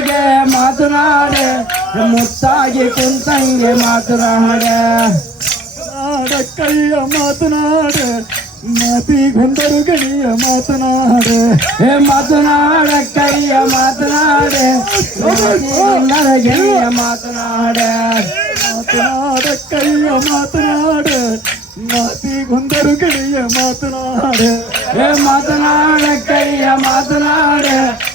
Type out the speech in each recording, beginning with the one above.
ಕುಂತಂಗೆ ಮಾತನಾಡ ಮುತ್ತಾಗಿ ಕುಂತಂಗೆ ಮಾತನಾಡ ಕೈಯ ಮಾತನಾಡ ಮಾತಿ ಗುಂಡರು ಗಡಿಯ ಮಾತನಾಡ ಹೇ ಮಾತನಾಡ ಕೈಯ ಮಾತನಾಡ ಗಡಿಯ ಮಾತನಾಡ ಮಾತನಾಡ ಕೈಯ ಮಾತನಾಡ ಮಾತಿ ಗುಂಡರು ಗಡಿಯ ಮಾತನಾಡ ಹೇ ಮಾತನಾಡ ಕೈಯ ಮಾತನಾಡ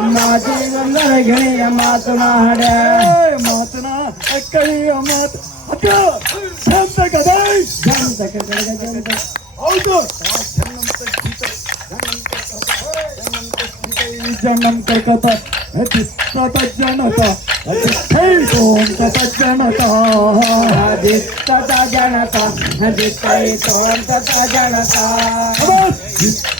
माटी बंदा घने या मातना हड़े मातना कहीं या मात अच्छा जंत का दाई जंत का दाई का जंत आउटो जन्म कर कता अधिस्ता तजनता अधिस्तों तजनता अधिस्ता तजनता अधिस्तों तजनता